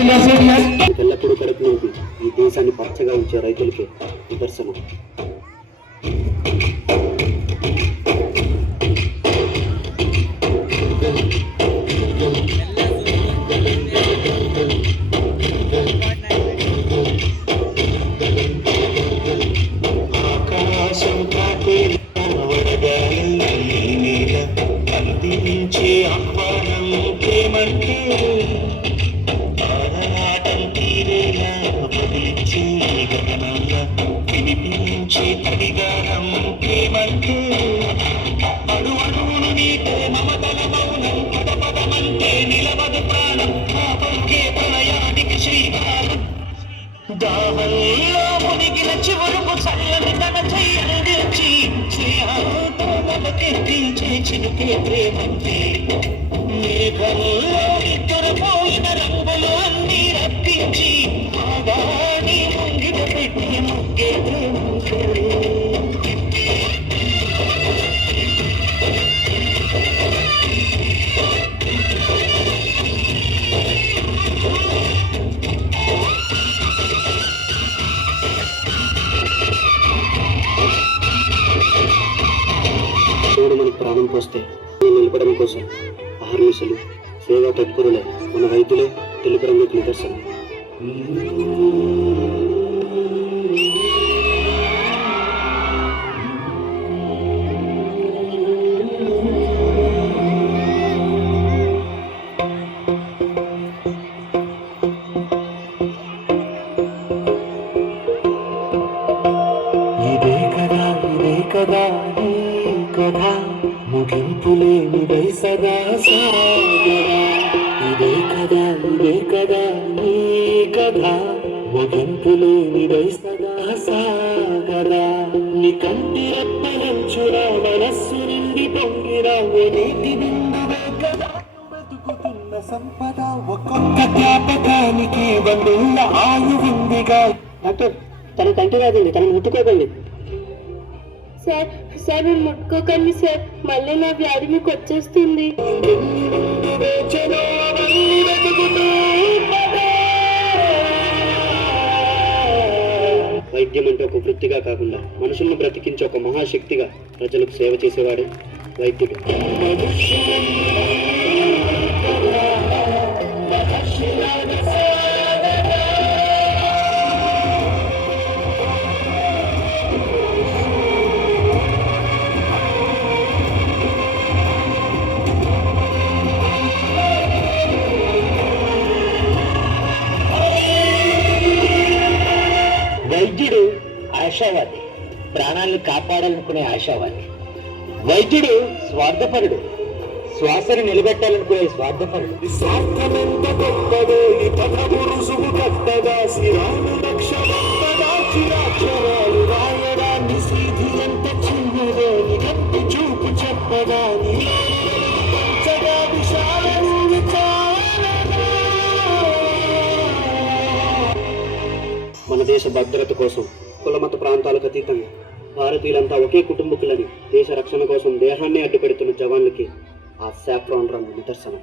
ఎల్లప్పుడూ కడుపు నింపి ఈ దేశాన్ని పచ్చగా ఉంచే రైతులకి నిదర్శనం. దాహంలో మునిగిన చివరకు చల్లని తన చెయ్యందించి స్నేహంతో మనకెత్తించే చినుకే ప్రేమంటే మేఘంలో ఇద్దరుపోయిన రంగులు అన్నీ రప్పించి ఆగాని ముంగిట పెట్టి ముగ్గే ప్రేమంటే ప్రాణం పోస్తే నిలపడం కోసం ఆర్మిసులు సేవా తత్పరులే మన రైతులే తెలుపు రంగుకు నిదర్శనం. ఇదే కదా కథ ముగింపులేనిదై సదా సాగరా. ఇదే కదా నీ కథ ముగింపులేనిదై సదా సాగరా. నీ కంటి రెప్పలంచురా మనస్సు నిండి పొంగిరా నీటి బిందువే కదా బ్రతుకుతున్న సంపద. ఒక్కొక్క జ్ఞాపకానికి వందేళ్ల ఆయువుందిగా. డాక్టర్ తన తండ్రి కాదండి, తనను ముట్టుకోకండి. సార్ సార్ మీరు ముట్టుకోకండి సార్, మళ్ళీ నా వ్యాధి మీకు వచ్చేస్తుంది. వైద్యం అంటే ఒక వృత్తిగా కాకుండా మనుషులను బ్రతికించే ఒక మహాశక్తిగా ప్రజలకు సేవ చేసేవాడే వైద్యుడు. వైద్యుడు ఆశావాది, ప్రాణాలను కాపాడాలనుకునే ఆశావాది. వైద్యుడు స్వార్థపరుడు, శ్వాసను నిలబెట్టాలనుకునే స్వార్థపరుడు. స్వార్థమెంత గొప్పదో ఈ పదము రుసుము కట్టగా శిరాను రక్షణంతగా చిరాక్షరాలు రాయడాన్ని సీధి ఎంత చిన్నదో గట్టి చూపు చెప్పదాని పంచగా విశాలను మన దేశ భద్రత కోసం కులమత ప్రాంతాలకు అతీతంగా భారతీయులంతా ఒకే కుటుంబకులని దేశ రక్షణ కోసం దేహాన్ని అడ్డుపెడుతున్న జవాన్లకి ఆ సాఫ్రాన్ రంగు నిదర్శనం.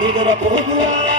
నిద్రపోదురా